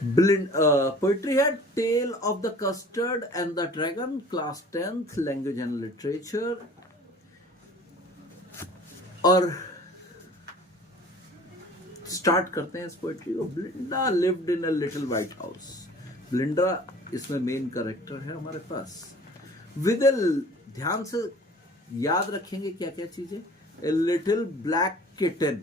Poetry है Tale of the Custard and the Dragon, class 10th, language and literature. और start करते हैं इस पोएट्री को. ब्लिंडा lived in a little white house. ब्लिंडा इसमें मेन कैरेक्टर है हमारे पास. विद ध्यान से याद रखेंगे क्या क्या चीजें. A little black kitten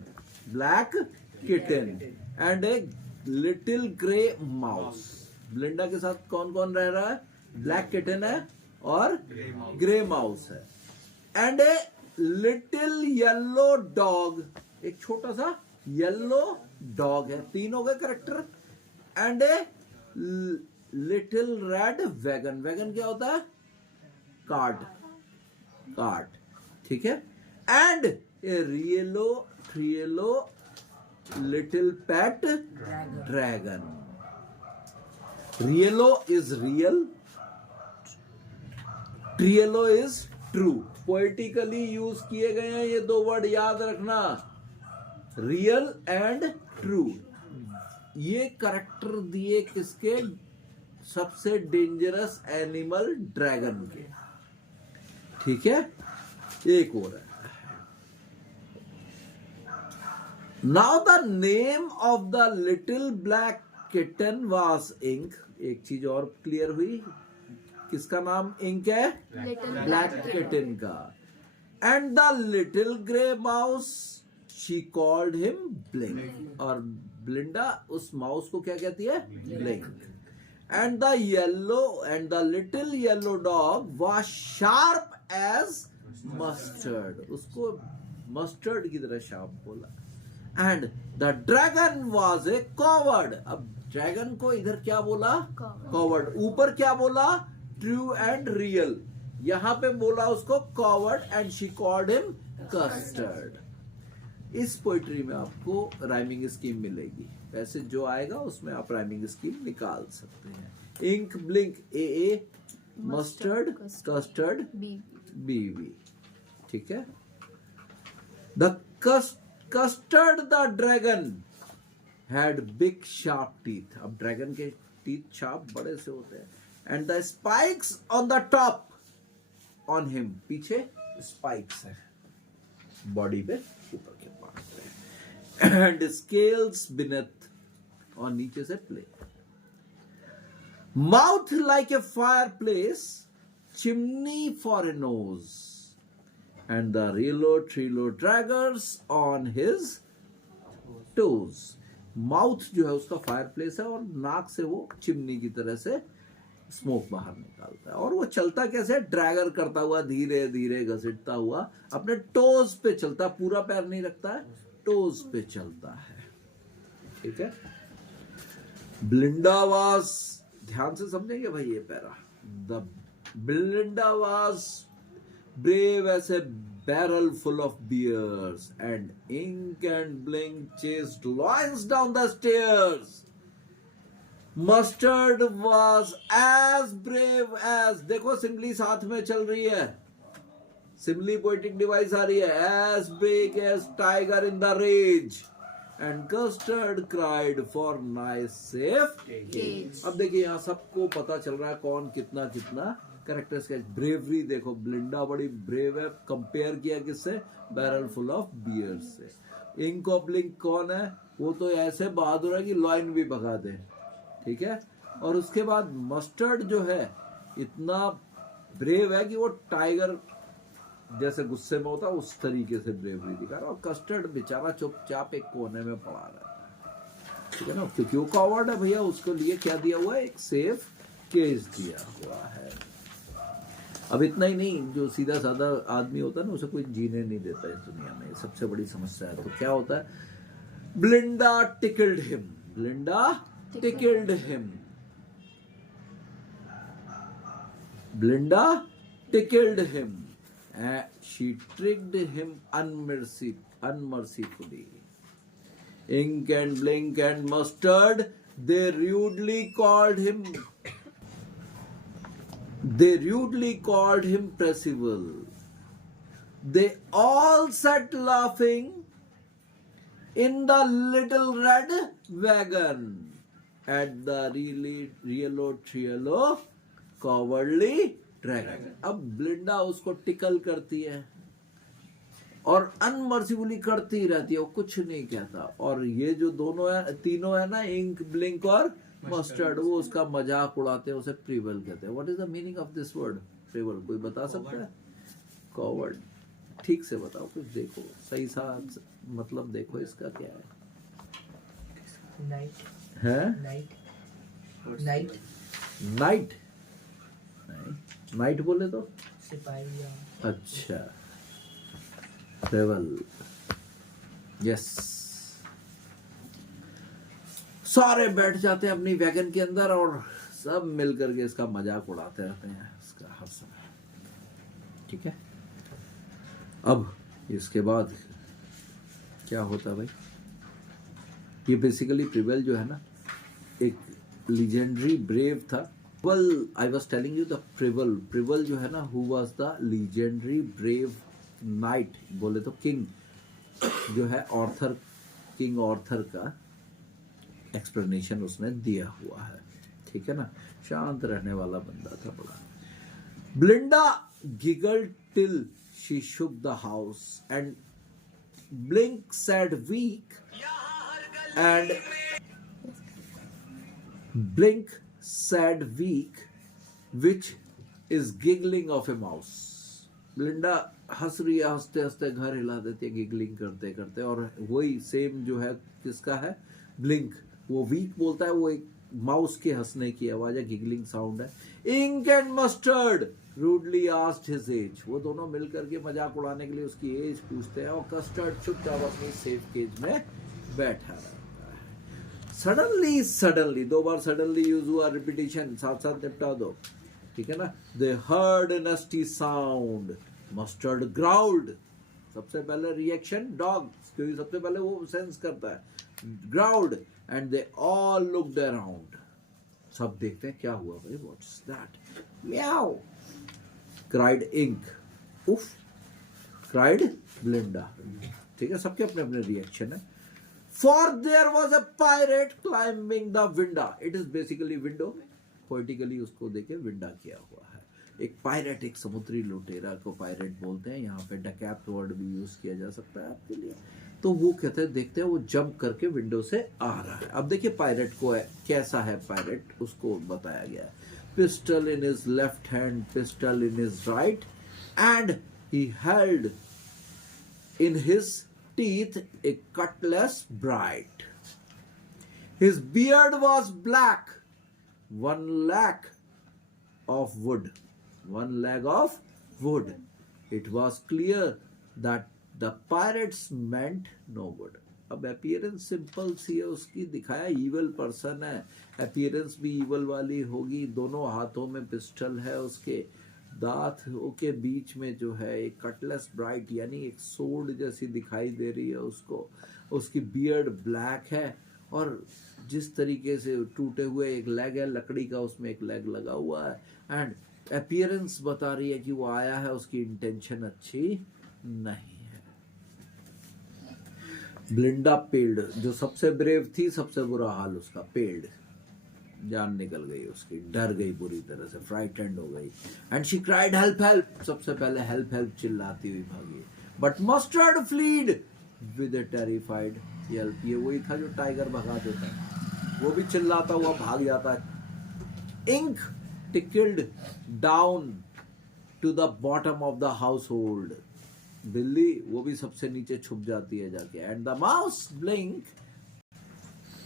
and a little grey mouse. ब्लिंडा के साथ कौन कौन रह रहा है. ब्लैक किटन है और ग्रे माउस है. And a little yellow dog, एक छोटा सा येलो डॉग है. तीनों का character. And a little red wagon. Wagon क्या होता है. कार्ट. ठीक है. And a realio little pet dragon. Realio is real, trulio is true. Poetically use किए गए हैं ये दो वर्ड, याद रखना. Real and true. ये करेक्टर दिए किसके. सबसे डेंजरस एनिमल ड्रैगन के. ठीक है. एक और है. Now the name of the little black kitten was Ink. एक चीज और क्लियर हुई. किसका नाम इंक है. ब्लैक किटन का. And the little grey mouse she called him Blink. और ब्लिंडा उस माउस को क्या कहती है. Blink. And the little yellow dog was sharp as mustard. उसको मस्टर्ड की तरह शार्प बोला. And the dragon was a coward. अब ड्रैगन को इधर क्या बोला. कॉवर्ड. ऊपर क्या बोला. True and real. यहां पे बोला उसको coward. And she called him custard. इस पोइट्री में आपको राइमिंग स्कीम मिलेगी. वैसे जो आएगा उसमें आप राइमिंग स्कीम निकाल सकते हैं. इंक ब्लिंक ए, मस्टर्ड कस्टर्ड बी. ठीक है. The custard the dragon had big sharp teeth. अब ड्रैगन के टीथ शार्प बड़े से होते हैं. And the spikes on the top on him. पीछे स्पाइक्स है बॉडी पे, ऊपर के पार्ट पे. एंड स्केल्स बिनेथ, और नीचे से प्ले. Mouth like a fireplace, chimney for a nose. And the trulio daggers on his toes. Mouth जो है उसका फायर प्लेस है और नाक से वो चिमनी की तरह से स्मोक बाहर निकालता है. और वो चलता कैसे. ड्रैगर करता हुआ, धीरे धीरे घसीटता हुआ अपने टोज पे चलता है. पूरा पैर नहीं रखता है, टोज पे चलता है. ठीक है. ब्लिंडा वाज, ध्यान से समझेंगे भाई ये para. The ब्लिंडा was brave as a barrel full of beers, and ink and blink chased lions down the stairs. Mustard was as brave as, देखो सिमली साथ में चल रही है. सिमली पोएटिक डिवाइस आ रही है. as big as tiger in the rage, and custard cried for nice safe cage. अब देखिए यहाँ सबको पता चल रहा है कौन कितना कितना कैरेक्टर स्केच. ब्रेवरी देखो, ब्लिंडा बड़ी ब्रेव है. कंपेयर किया किससे. बैरल फुल ऑफ बियर से. इंक ऑफ ब्लिंक कौन है. वो तो ऐसे बहादुर है कि लॉइन भी भगा दे. ठीक है. और उसके बाद मस्टर्ड जो है इतना ब्रेव है कि वो टाइगर जैसे गुस्से में होता है उस तरीके से ब्रेवरी दिखा रहा है. और कस्टर्ड बेचारा चुपचाप एक कोने में पड़ा रहता है. ठीक है ना. क्योंकि वो कॉवर्ड है भैया. उसको लिए क्या दिया हुआ है. एक सेफ केज दिया हुआ है. अब इतना ही नहीं, जो सीधा साधा आदमी होता है ना उसे कोई जीने नहीं देता इस दुनिया में. सबसे बड़ी समस्या है. तो क्या होता है. ब्लिंडा tickled him. ब्लिंडा tickled him. ब्लिंडा tickled him. She tricked him unmercifully. Ink and blink and mustard, they rudely called him Percival. They all sat laughing in the little red wagon. at the real cowardly dragon. अब ब्लिंडा उसको tackle करती है और अनमर्सिबली करती रहती है, वो कुछ नहीं कहता। और ये जो दोनों है, तीनों है ना, इंक, ब्लिंक और मस्टर्ड, वो उसका मजाक उड़ाते हैं, उसे प्रिवल कहते हैं। What is the meaning of this word प्रिवल? कोई बता सकता है? कॉवर्ड, ठीक से बताओ, कुछ देखो, सही सा मतलब देखो इसका क्या है। नाइट है नाइट नाइट नाइट बोले तो सिपाही या अच्छा, ट्रेवल, यस। सारे बैठ जाते हैं अपनी वैगन के अंदर और सब मिलकर के इसका मजाक उड़ाते रहते हैं, इसका हर समय, ठीक है। अब इसके बाद क्या होता है भाई? ये बेसिकली प्रिवेल जो है ना, एक लीजेंडरी ब्रेव था। Well, I was telling you the prevail जो है ना, who was the legendary brave night, बोले तो किंग जो है, ऑर्थर, किंग ऑर्थर का एक्सप्लेनेशन उसने दिया हुआ है, ठीक है ना। शांत रहने वाला बंदा था बड़ा। ब्लिंडा giggled till she shook the house and Blink said weak and Blink said weak which is giggling of a mouse. ब्लिंडा हंस रही है, हंसते हंसते घर हिला देती है गिगलिंग करते करते, और वही सेम जो है किसका है? ब्लिंक। वो वीक बोलता है, वो एक माउस के हंसने की आवाज है, गिगलिंग साउंड है। Ink and Mustard rudely asked his age, वो दोनों मिलकर के मजाक उड़ाने के लिए उसकी एज पूछते हैं, और कस्टर्ड चुपचाप अपनी सेफ केज में बैठा रहता है। सडनली, दो बार सडनली यूज हुआ, रिपीटिशन, साथ साथ निपटा दो, ठीक है ना। They heard a nasty sound, Mustard growled, सबसे पहले रिएक्शन डॉग, क्योंकि सबसे पहले वो सेंस करता है, growled, and they all looked around, सब देखते हैं क्या हुआ भाई, what's that, meow, cried Ink, उफ, क्राइड ब्लिंडा, ठीक है, सबके अपने अपने रिएक्शन है। For there was a pirate climbing the winda, it is basically window, poetically उसको देखे विंडा किया हुआ है। एक पायरेट, एक समुद्री लुटेरा को पायरेट बोलते हैं, यहाँ पे डकैप्ट वर्ड भी यूज किया जा सकता है आपके लिए। तो वो कहते हैं, देखते हैं वो जंप करके विंडो से आ रहा है। अब देखिए पायरेट को कैसा है, पायरेट उसको बताया गया है। Pistol in his left hand, pistol in his right, and he held in his teeth A Cutlass bright. His beard was black, one leg of wood. It was clear that the pirates meant no good. अब appearance simple सी है उसकी, दिखाया evil person है, appearance भी evil वाली होगी, दोनों हाथों में पिस्टल है, उसके दांतों के बीच में जो है एक कटलेस ब्राइट यानी एक सोर्ड जैसी दिखाई दे रही है उसको, उसकी बियर्ड ब्लैक है, और जिस तरीके से टूटे हुए एक लेग है लकड़ी का, उसमें एक लेग लगा हुआ है, एंड अपीयरेंस बता रही है कि वो आया है, उसकी इंटेंशन अच्छी नहीं है। ब्लिंडा पेल्ड, जो सबसे ब्रेव थी, सबसे बुरा हाल उसका, पेल्ड, जान निकल गई उसकी, डर गई पूरी तरह से, फ्राइटेंड हो गई, and she cried help help, सबसे पहले हेल्प हेल्प चिल्लाती हुई भागी। But Mustard fled with a terrified yelp, ये वही था जो टाइगर भगा देता है, वो भी चिल्लाता हुआ भाग जाता है। Ink trickled down to the bottom of the household, बिल्ली वो भी सबसे नीचे छुप जाती है जाके, and the mouse Blink,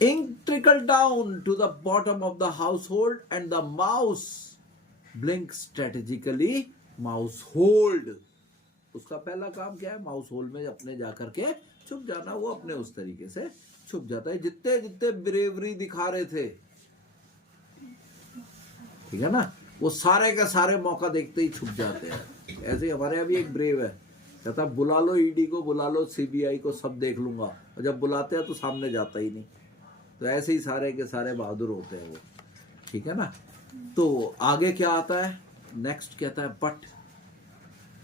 Ink trickled down to the bottom of the household, and the mouse Blink strategically mouseholed. उसका पहला काम क्या है? माउस होल में अपने जाकर के छुप जाना, वो अपने उस तरीके से छुप जाता है, जितने जितने ब्रेवरी दिखा रहे थे, ठीक है ना, वो सारे का सारे मौका देखते ही छुप जाते हैं। ऐसे हमारे यहाँ भी एक ब्रेव है, कहता बुला लो ईडी को, बुला लो सीबीआई को, सब देख लूंगा, और जब बुलाते हैं तो सामने जाता ही नहीं। तो ऐसे ही सारे के सारे बहादुर होते हैं वो, ठीक है ना। तो आगे क्या आता है, नेक्स्ट कहता है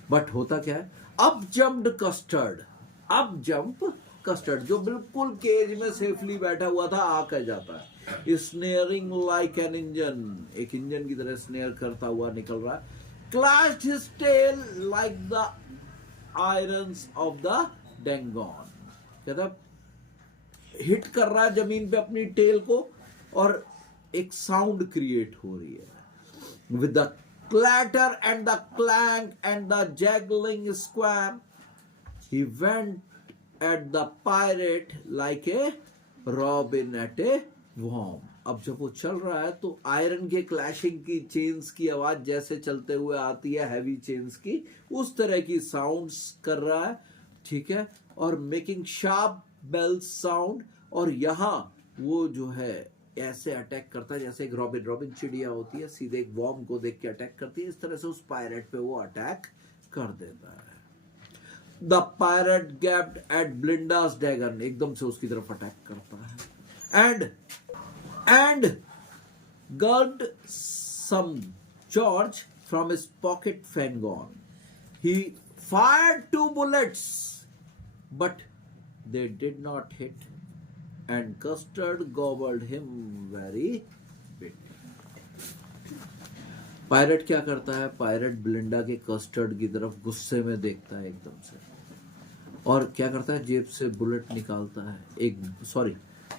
बट होता क्या है? Up jumped custard, up jump custard, जो बिल्कुल केज में सेफली बैठा हुआ था, आ कर जाता है। स्नेयरिंग लाइक एन इंजन, एक इंजन की तरह स्नेयर करता हुआ निकल रहा है। Clashed his tail like the irons of the dungeon, कहता हिट कर रहा है जमीन पे अपनी टेल को, और एक साउंड क्रिएट हो रही है। With the clatter and the clank and the jangling squirm, he went at the pirate like a robin at a worm. अब जब वो चल रहा है तो आयरन के क्लैशिंग की, चेन्स की आवाज जैसे चलते हुए आती है, हैवी चेन्स की, उस तरह की साउंड्स कर रहा है, ठीक है, और मेकिंग शार्प बेल साउंड। और यहाँ वो जो है ऐसे अटैक करता है जैसे एक रॉबिन चिड़िया होती है, सीधे एक वॉर्म को देख के अटैक करती है, इस तरह से उस पायरेट पे वो अटैक कर देता है। The pirate gaped at Blinda's dagger, एकदम से उसकी तरफ अटैक करता है, and gulped some George from his pocket Fengon. He fired 2 bullets, but they did not hit, and Custard gobbled him very bit. Pirate क्या करता है, पायरेट ब्लिंडा के कस्टर्ड की तरफ गुस्से में देखता है एकदम से, और क्या करता है, जेब से बुलेट निकालता है,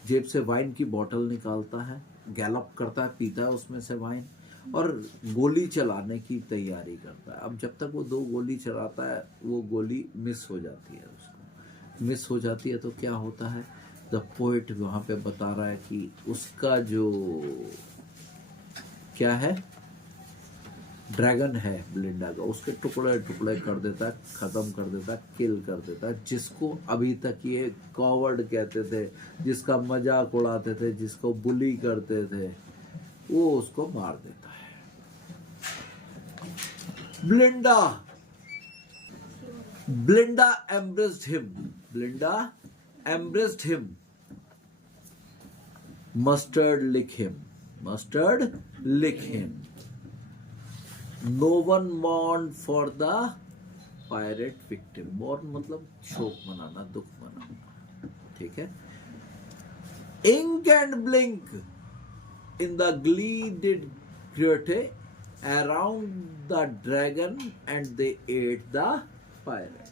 जेब से वाइन की बोतल निकालता है, गैलप करता है, पीता है उसमें से वाइन, और गोली चलाने की तैयारी करता है। अब जब तक वो 2 गोली चलाता है, वो गोली मिस हो जाती है, उसको मिस हो जाती है तो क्या होता है, द पोएट वहां पे बता रहा है कि उसका जो क्या है, ड्रैगन है ब्लिंडा का, उसके टुकड़े टुकड़े कर देता है, खत्म कर देता है, किल कर देता है। जिसको अभी तक ये कॉवर्ड कहते थे, जिसका मजाक उड़ाते थे, जिसको बुली करते थे, वो उसको मार देता है। ब्लिंडा embraced him, mustard lick him. No one mourned for the pirate victim. Mourn मतलब शोक मनाना, दुख मनाना, ठीक है। Ink and blink in the glee did Goethe around the dragon, and they ate the pirate.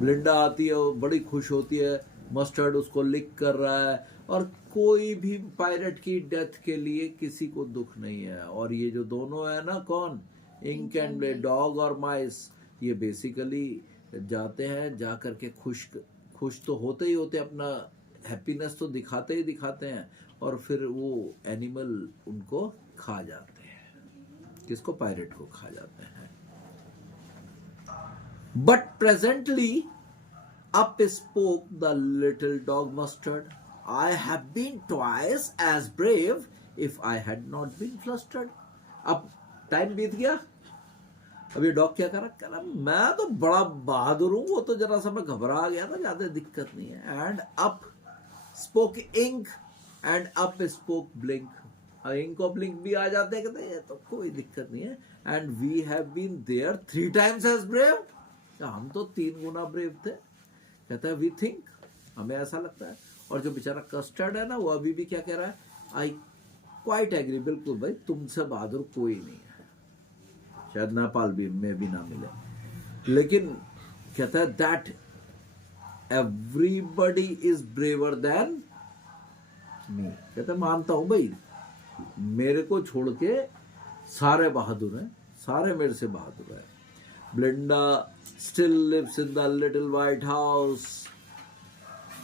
ब्लिंडा आती है, वो बड़ी खुश होती है, मस्टर्ड उसको लिक कर रहा है, और कोई भी पायरेट की डेथ के लिए किसी को दुख नहीं है। और ये जो दोनों है ना, कौन, इंक एंड डॉग और माइस, ये बेसिकली जाते हैं, जा करके खुश तो होते ही होते, अपना हैप्पीनेस तो दिखाते ही दिखाते हैं, और फिर वो एनिमल उनको खा जाते हैं। किसको, पायरेट को खा जाते हैं। But presently up spoke the little dog Mustard. I have been twice as brave if I had not been flustered. अब टाइम बीत गया, अब ये डॉग क्या करा, मैं तो बड़ा बहादुर हूं, वो तो जरा सा मैं घबरा गया था, ज्यादा दिक्कत नहीं है। And up spoke Ink and up spoke Blink. Ink और ब्लिंक भी आ जाते हैं, कहते हैं ये तो कोई दिक्कत नहीं है। And we have been there 3 times as brave. हम तो 3 गुना ब्रेव थे, कहता है वी थिंक, हमें ऐसा लगता है। और जो बेचारा कस्टर्ड है ना, वो अभी भी क्या कह रहा है, आई क्वाइट एग्री, बिल्कुल भाई, तुमसे बहादुर कोई नहीं है, शायद नेपाल भी में भी ना मिले। लेकिन कहता है that everybody is braver than me, कहता है मानता हूं भाई, मेरे को छोड़ के सारे बहादुर हैं, सारे मेरे से बहादुर है। Blinda still lives in the little white house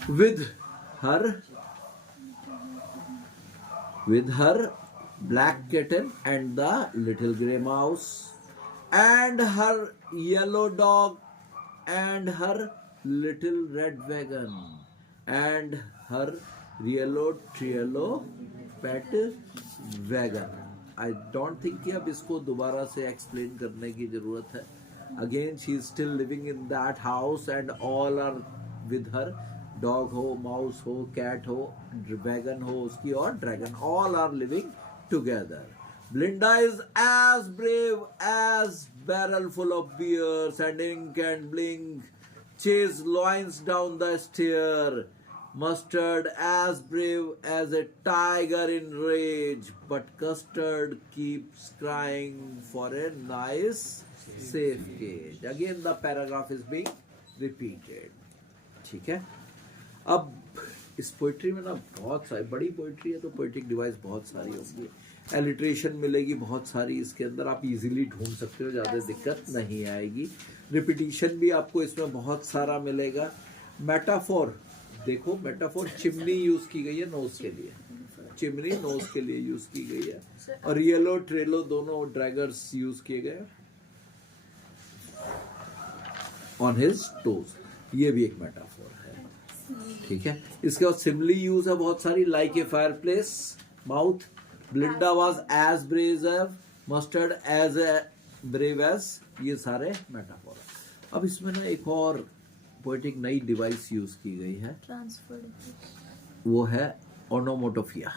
with her black kitten and the little grey mouse and her yellow dog and her little red wagon and her yellow Trello pet wagon. I don't think कि अब इसको दोबारा से explain करने की जरूरत है। Again, she is still living in that house and all are with her. Dog हो, mouse हो, cat हो, wagon हो उसकी, और dragon, all are living together. Blinda is as brave as barrel full of beers, and Ink and Blink chase lions down the stair. Mustard as brave as a tiger in rage, but Custard keeps crying for a nice safe cage. Again the paragraph is being repeated. ठीक है. अब इस poetry में ना बहुत सारी, बड़ी poetry है तो पोइट्रिक डिवाइस बहुत सारी होगी, एलिट्रेशन मिलेगी बहुत सारी इसके अंदर, आप इजीली ढूंढ सकते हो, ज़्यादा दिक्कत नहीं आएगी. रिपीटिशन भी आपको इसमें बहुत सारा मिलेगा. मेटाफोर देखो, मेटाफोर चिमनी यूज की गई है नोज के लिए, चिमनी नोज के लिए यूज की गई है, और येलो ट्रेलो दोनों ड्रैगर्स यूज किए गए ऑन हिज टोज. ये भी एक मेटाफोर है. ठीक है. इसके बाद सिमिली यूज है बहुत सारी, like a fireplace mouth, Belinda was as brave as, Mustard as brave as, ये सारे मेटाफोर. अब इसमें ना एक और पोएटिक नई डिवाइस यूज की गई है, वो है ओनोमोटोफिया.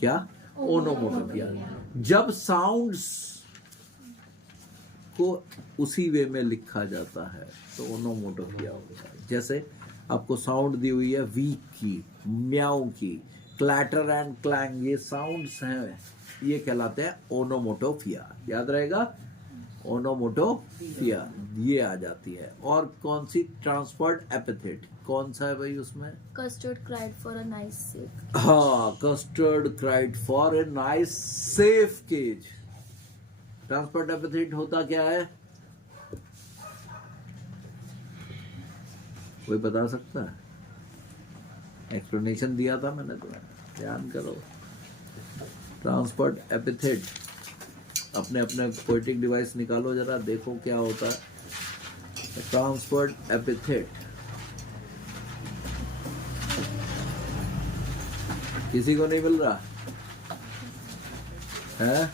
क्या? ओनोमोटोफिया. जब साउंड्स को उसी वे में लिखा जाता है तो ओनोमोटोफिया होता है. जैसे आपको साउंड दी हुई है वीक की, म्याऊ की, क्लैटर एंड क्लैंग, ये साउंड्स हैं, ये कहलाते हैं ओनोमोटोफिया. याद रहेगा, ओनोमोटोफिया ये आ जाती है. और कौन सी? Transferred epithet. कौन सा है भाई उसमें? Custard cried for a nice safe. हाँ, Custard cried for a nice safe cage. Transferred epithet होता क्या है? कोई बता सकता है? एक्सप्लेनेशन दिया था मैंने तुम्हें, ध्यान करो. ट्रांसफर्ड एपिथेट, अपने अपने पोएटिक डिवाइस निकालो जरा, देखो क्या होता है. ट्रांसफर्ड एपिथेट किसी को नहीं मिल रहा है?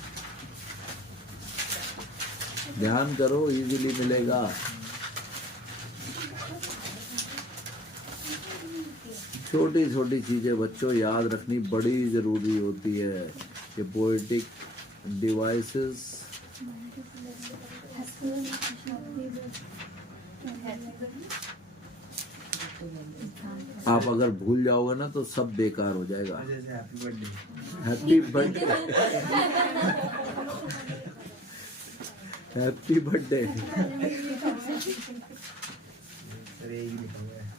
ध्यान करो, इजीली मिलेगा. छोटी छोटी चीजें बच्चों याद रखनी बड़ी जरूरी होती है. ये पोएटिक डिवाइसेस आप अगर भूल जाओगे ना तो सब बेकार हो जाएगा. Happy birthday, happy birthday.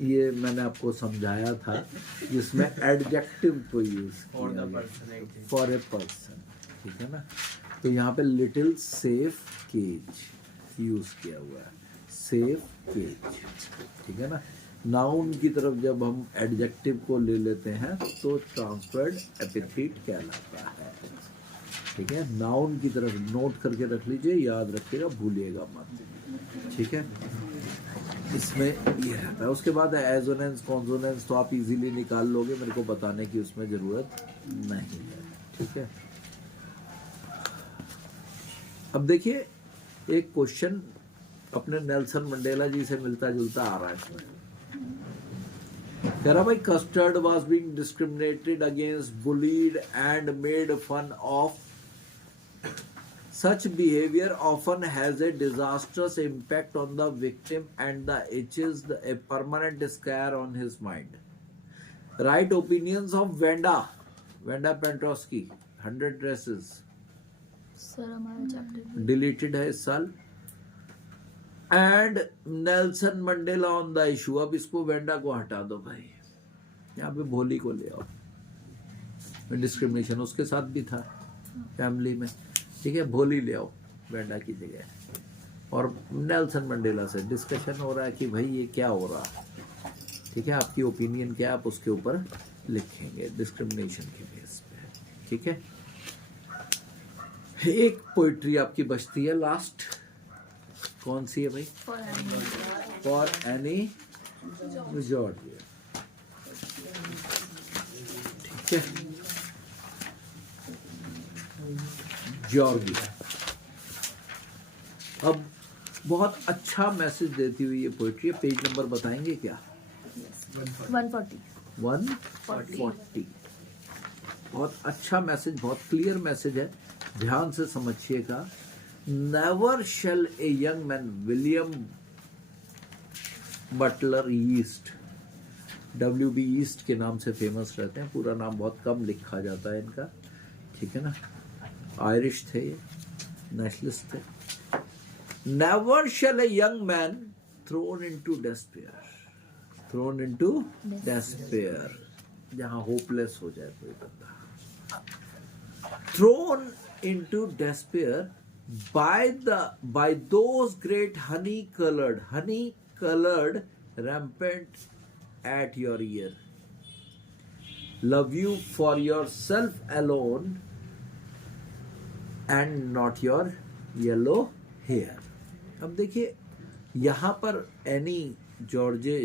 ये मैंने आपको समझाया था, जिसमें एडजेक्टिव को यूज फॉर ए पर्सन. ठीक है ना. तो यहाँ पे लिटिल सेफ केज यूज किया हुआ है, सेफ केज. ठीक है ना. नाउन की तरफ जब हम एडजेक्टिव को ले लेते हैं तो ट्रांसफर्ड एपिथेट कहलाता है. ठीक है. नाउन की तरफ नोट करके रख लीजिए, याद रखिएगा, भूलिएगा मत. ठीक है. इसमें ये रहता है. उसके बाद एजोनेंस, कॉन्सोनेंस तो आप इजीली निकाल लोगे, मेरे को बताने की उसमें जरूरत नहीं है. ठीक है. अब देखिए, एक क्वेश्चन अपने नेल्सन मंडेला जी से मिलता जुलता आ रहा है इसमें. कह रहा भाई, Custard was being discriminated against, bullied and made fun of. Such behavior often has a disastrous impact on the victim and etches a permanent scar on his mind. Write opinions of Wanda Pentrosky, 100 Dresses. Sir, हमारा chapter Deleted है इस साल. And Nelson Mandela on the issue. अब इसको Wanda को हटा दो भाई, यहाँ पे भोली को ले आओ. डिस्क्रिमिनेशन उसके साथ भी था फैमिली में. ठीक है. भोली ले आओ वेंडा की जगह, और नेल्सन मंडेला से डिस्कशन हो रहा है कि भाई ये क्या हो रहा है. ठीक है. आपकी ओपिनियन क्या, आप उसके ऊपर लिखेंगे डिस्क्रिमिनेशन के बेस पे. ठीक है. एक पोइट्री आपकी बचती है लास्ट. कौन सी है भाई? For any Georgia. ठीक है. जॉर्जिया. अब बहुत अच्छा मैसेज देती हुई ये पोइट्री है. पेज नंबर बताएंगे क्या? 140. 140. बहुत अच्छा मैसेज, बहुत क्लियर मैसेज है, ध्यान से समझिएगा. Never shall a young man, William Butler ईस्ट, WB ईस्ट के नाम से फेमस रहते हैं, पूरा नाम बहुत कम लिखा जाता है इनका, ठीक है ना। आयरिश थे ये, नेशनलिस्ट थे। Never shall a young man thrown into despair, thrown into despair, जहां होपलेस हो जाए कोई बंदा, thrown into despair by those great honey colored rampant at your ear, love you for yourself alone and not your yellow hair। अब देखिए यहाँ पर any Jorge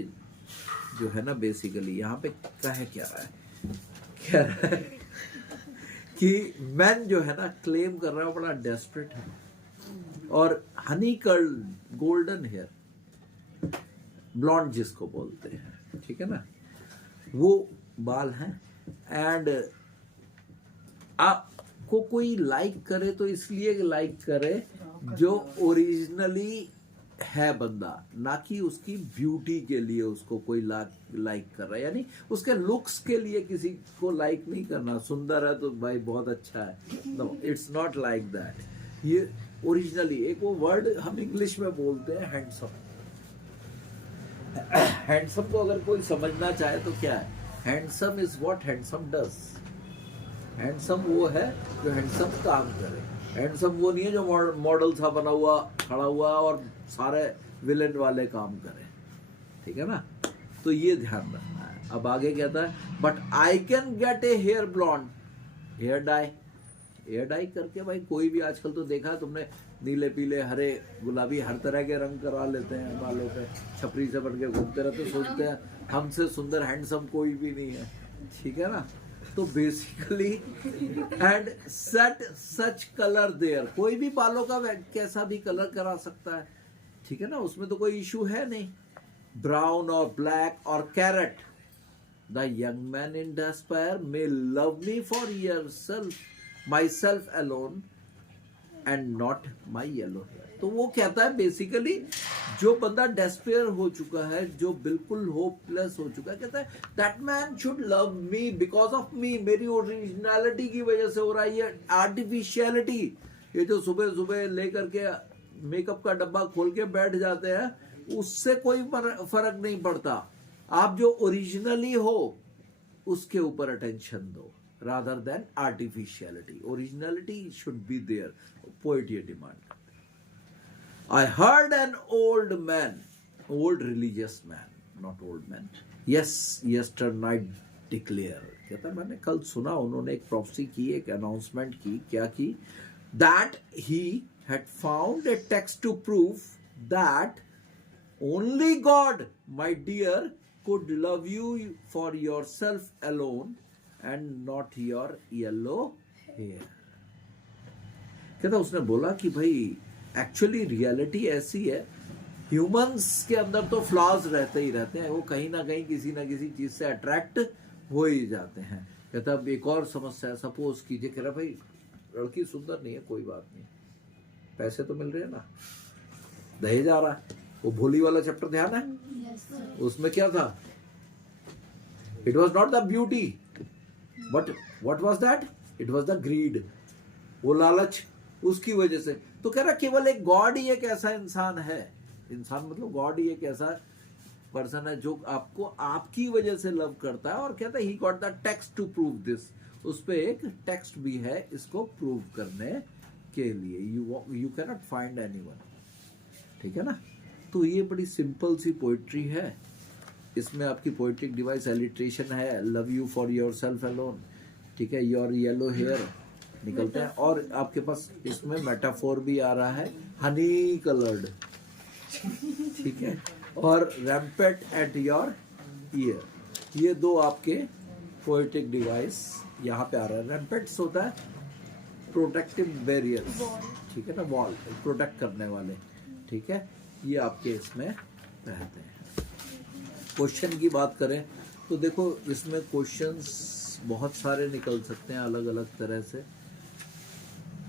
जो है ना, बेसिकली यहाँ पे क्या रहा है कि मैन जो है ना क्लेम कर रहा है बड़ा डेस्परेट है, और honey curl golden hair, blonde जिसको बोलते हैं, ठीक है ना, वो बाल हैं, एंड आपको कोई लाइक करे तो इसलिए लाइक करे जो ओरिजिनली है बंदा, ना कि उसकी ब्यूटी के लिए उसको कोई लाइक कर रहा है, यानी उसके लुक्स के लिए किसी को लाइक नहीं करना। सुंदर है तो भाई बहुत अच्छा है, no, it's not like that. ये ओरिजिनली एक वो वर्ड हम इंग्लिश में बोलते हैं हैंडसम। हैंडसम को अगर कोई समझना चाहे तो क्या है, handsome is what handsome does. Handsome वो है जो हैंडसम काम करे। हैंडसम वो नहीं है जो मॉडल सा बना हुआ खड़ा हुआ और सारे विलेन वाले काम करे, ठीक है ना। तो ये ध्यान रखना है। अब आगे कहता है but I can get a hair blonde, hair dye करके, भाई कोई भी आजकल तो देखा तुमने, नीले पीले हरे गुलाबी हर तरह के रंग करा लेते हैं बालों पे, छपरी से बन के घूमते रहते, सोचते हैं हमसे सुंदर हैंडसम कोई भी नहीं है, ठीक है ना। तो basically and set such colour there, कोई भी बालों का कैसा भी कलर करा सकता है, ठीक है ना, उसमें तो कोई इशू है नहीं। ब्राउन और ब्लैक और carrot, the young man in despair may love me for yourself myself alone and not my yellow hair. तो वो कहता है बेसिकली जो बंदा डेस्पेयर हो चुका है, जो बिल्कुल होपलेस हो चुका है, कहता है that man should love me because of me, मेरी ओरिजिनलिटी की वजह से हो रहा है ये आर्टिफिशियलिटी। ये जो सुबह सुबह लेकर के मेकअप का डब्बा खोल के बैठ जाते हैं, उससे कोई फर्क नहीं पड़ता। आप जो ओरिजिनली हो उसके ऊपर अटेंशन दो rather than artificiality. Originality should be there. Poet ये demand। I heard an old man, old religious man, not old man, yes yesternight declare, कहता है मैंने कल सुना, उन्होंने एक prophecy की, एक announcement की, क्या की, that he had found a text to prove that only God, my dear, could love you for yourself alone and not your yellow hair। कहता उसने बोला कि भाई एक्चुअली रियलिटी ऐसी है, ह्यूमंस के अंदर तो फ्लॉज रहते ही रहते हैं, वो कहीं ना कहीं किसी ना किसी चीज से अट्रैक्ट हो ही जाते हैं। कहता अब एक और समस्या है, सपोज कीजिए, कह रहा भाई लड़की सुंदर नहीं है, कोई बात नहीं, पैसे तो मिल रहे हैं ना, दहेज आ रहा है। वो भोली वाला चैप्टर ध्यान है, उसमें क्या था, it was not the beauty but what was that, it was the greed, वो लालच, उसकी वजह से। तो कह रहा केवल एक गॉड ही एक ऐसा इंसान है, इंसान मतलब गॉड ही एक ऐसा पर्सन है जो आपको आपकी वजह से लव करता है, और कहता है he got the text to prove this, उस पे एक टेक्स्ट भी है इसको प्रूव करने के लिए, you can not find anyone, ठीक है ना। तो ये बड़ी सिंपल सी पोइट्री है, इसमें आपकी पोइट्रिक डिवाइस एलिट्रेशन है, love you for your self alone, ठीक है, योर येलो हेयर निकलते हैं, और आपके पास इसमें मेटाफोर भी आ रहा है, हनी कलर्ड, ठीक है, और रैम्पेट एट योर ईयर, ये दो आपके पोइट्रिक डिवाइस यहाँ पे आ रहा है। रैम्पेट्स होता है प्रोटेक्टिव बैरियर्स, ठीक है ना, वॉल प्रोटेक्ट करने वाले, ठीक है, ये आपके इसमें रहते हैं। क्वेश्चन की बात करें तो देखो इसमें क्वेश्चंस बहुत सारे निकल सकते हैं अलग अलग तरह से।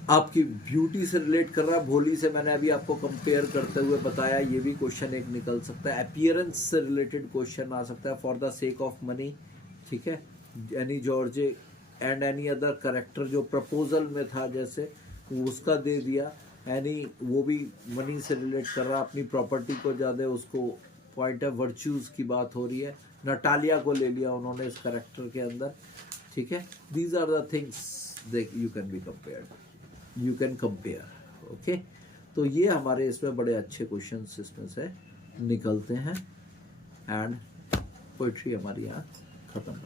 आपकी ब्यूटी से रिलेट कर रहा है, भोली से मैंने अभी आपको कंपेयर करते हुए बताया, ये भी क्वेश्चन एक निकल सकता है। अपीयरेंस से रिलेटेड क्वेश्चन आ सकता है, for the sake of money, ठीक है। Any George and any other character जो प्रपोजल में था, जैसे उसका दे दिया। एनी वो भी मनी से रिलेट कर रहा है, अपनी प्रॉपर्टी को ज़्यादा उसको पॉइंट ऑफ वर्च्यूज की बात हो रही है। नटालिया को ले लिया उन्होंने इस करेक्टर के अंदर, ठीक है। These are the things you can be compared, you can compare, okay. तो ये हमारे इसमें बड़े अच्छे क्वेश्चंस इसमें से निकलते हैं एंड पोइट्री हमारी यहाँ खत्म।